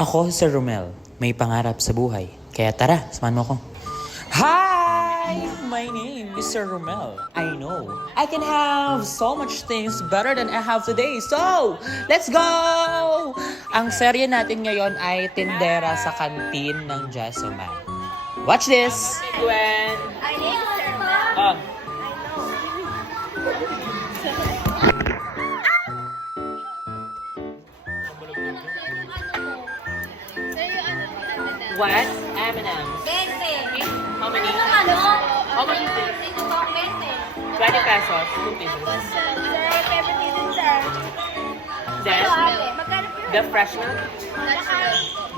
Ako si Romel, may pangarap sa buhay. Kaya tara, samahan mo ako. Hi! My name is Sir Romel. I know I can have so much things better than I have today. So, let's go! Ang serye natin ngayon ay Tindera sa Kantin ng Jessuman. Watch this! Gwen! My name is Sherma. Oh. What? M&M's. 20. How many? Ano? How much is this? Dito po, 20. 20 pesos. 2 pieces. Tapos, sir, everything din, sir. Then, Ate, magkano po yun? the fresh milk.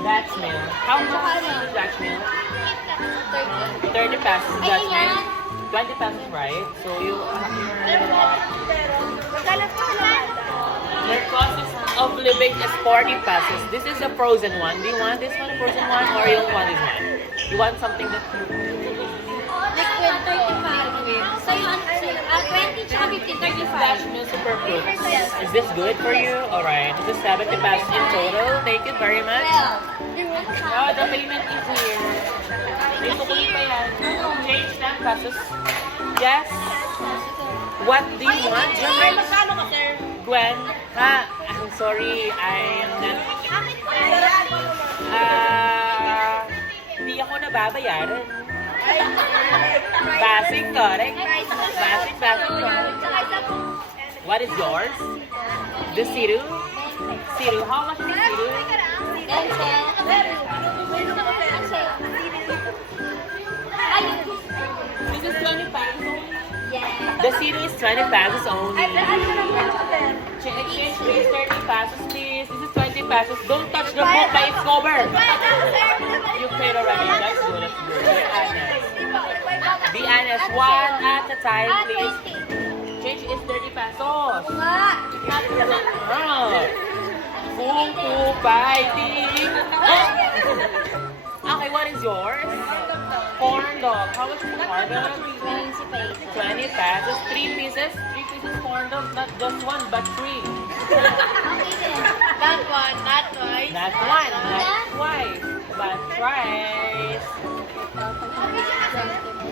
That's milk. How much Ano? is that milk? 30. 30 pesos. Ay, That's yan. milk. 20 pesos, right? So you Magkano po lahat? their cost of living is 40 pesos. This is the frozen one. Do you want this one, frozen one, or you don't want this one? You want something that's Liquid 35. So, yung 20 tsaka 50, 35. Dash milk super fruit. Is this good for you? Alright. This is 70 pesos in total. Thank you very much. Oh, the payment is here. May tukulit pa yan. Change 10 pesos. Yes. What do you want? Ay, magkano ka, sir? Gwen? Ha? I'm sorry. I'm not... Hindi ako nababayaran. Basic, correct? Basic, correct? What is yours? The siru? Siru. How much is the siru? This is 20 pesos. The siru is 20 pesos only. Exchange please, 30 pesos please. This is 20 pesos. Don't touch the book by its cover. You paid already. That's good, that's good. Be honest. One at a time, please. Change is 30 pesos. Kung fu fighting. Okay, what is yours? Corn dog. How much is the corn dog? 20 pesos. 3 pieces. 3 pieces corn dog. Not just one, but 3. Not one, not twice. Not one, not twice, but thrice.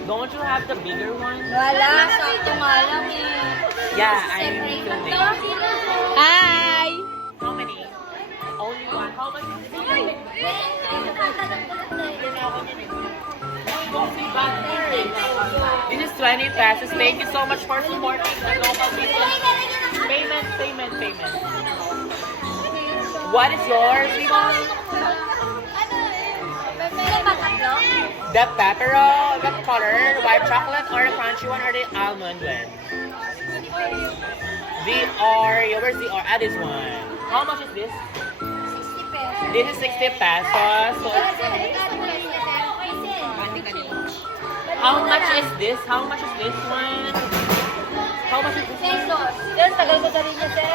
Don't you have the bigger one? Wala, sakto nga lang eh. Yeah, I'm filming. Hi! How many? Only one. How much is it? This is 20 pesos. Thank you so much for supporting the local people. Payment, payment, payment. What is yours, Limon? The pepperoni, the color, white chocolate, or the crunchy one, or the almond one? The Oreo, where's the Oreo? This one. How much is this? 60 pesos. This is 60 pesos. So, how much is this? How much is this one? How much is this one? Pesos. Sir, tagal ko na rin niya, sir.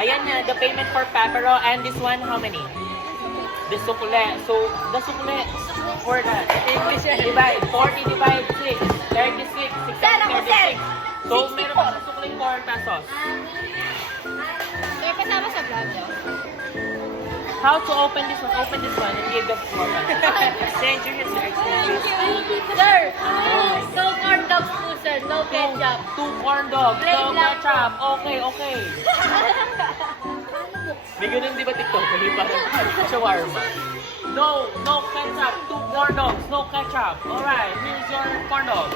Ayan na, the payment for pepero. And this one, how many? The sukle. So, the sukle for that. English, divide. 40 divide 6. 36. 636. So, meron pa sa sukle 4 pesos. Sir, kasama sa vlog niyo. How to open this one? Open this one and give the 4 pesos. Exchange your history. Sir, no corn dogs po, sir. No ketchup. 2 corn dogs. Plain No lang ketchup. Okay, okay. May ganun di ba TikTok? Hindi pa shawarma. No, no ketchup. 2 corn dogs. No ketchup. Alright, here's your corn dog.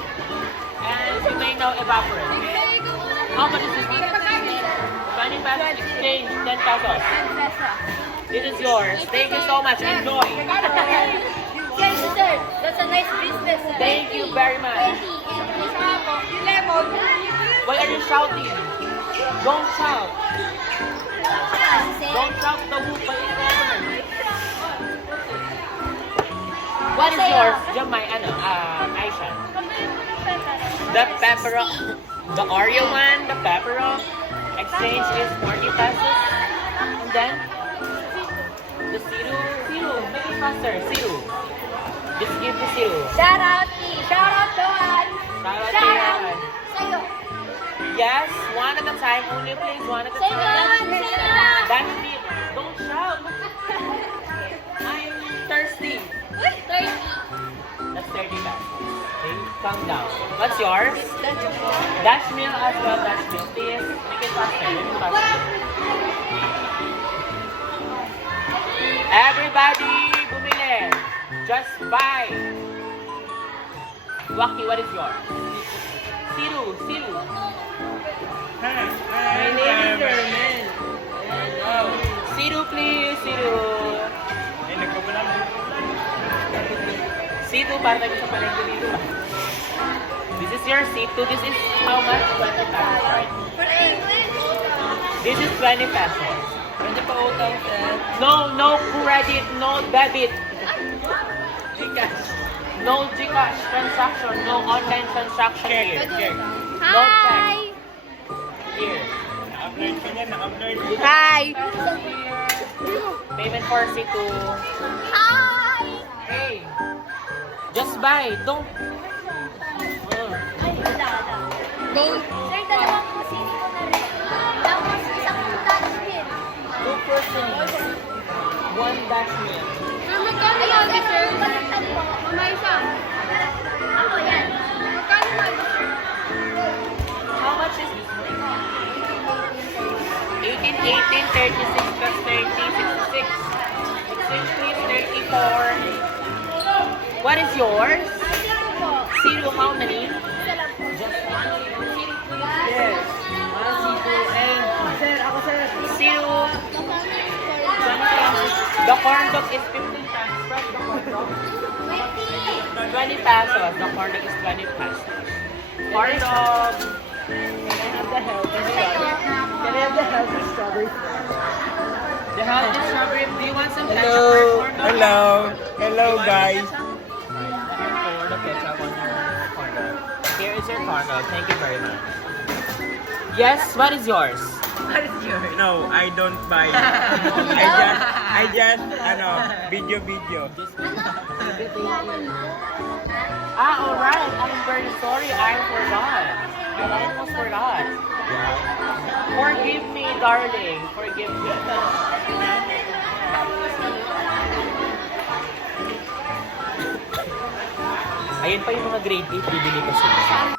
And you may now evaporate. How much is this one? 20 pesos exchange, 10 pesos. This is yours. Thank you so much. Enjoy. Yes, sir. That's a nice business, sir. Thank you very much. Lemon. Why are you shouting? Don't shout. Don't shout the whoop by evaporate. What is yours? Jamay, ano? Aisha. The pepper, the Oreo one, the pepper exchange is 40 pesos. And then, the siru, make it faster, siru. Just give the siru. Shout out, E. Shout out, Johan. Shout out. Sa'yo. Yes, one at a time only, please. One at a Sa'yo. time. Sa'yo. That's it. Don't shout. What's yours? Dash meal as well, dash meal. Please, make it faster. Make it faster. Everybody, bumili. Just buy. Waki, what is yours? Siru, Siru. My name is Herman. Siru, please, Siru. Situ, para tayo sa palengke dito. This is your Situ. This is how much? 20 pesos, right? This is 20 pesos. Pwede pa utang, sir. No credit, no debit, Gcash. no Gcash transaction, no online transaction here. No check. Hi! Here. Naka-upload ka niya, naka-upload. Hi! Payment for Situ. Hi! Hey, just buy. Don't. Ay, wala. Go. Sir, dalawang kusini ko na rin. Tapos isang dustbin. 2 persons. 1 dash meal. Magkano yun, sir? Baliktad po. Mamay siya. Ako, yan. Magkano man? How much is this one? 18, 36 plus 30, 66. 63, 34. What is yours? Zero po. Zero, how many? Isa lang po. Just one. Zero, please. Yes. Situ. And, sir, ako, sir. Zero. The corn dog is 15 pesos. Press the corn dog. 20 pesos. The corn dog is 20 pesos. Corn dog. Can I have the healthy strawberry? The healthy strawberry. Do you want some ketchup Hello. or corn dog? Hello. Hello, guys. Pour the ketchup on your corn dog. Here is your corn dog. Thank you very much. Yes, what is yours? What is yours? No, I don't buy. I just, video. Alright. I'm very sorry. I forgot. I almost forgot. Forgive me, darling. Forgive me. Ayun pa yung mga grade 8. Bibili ko sila.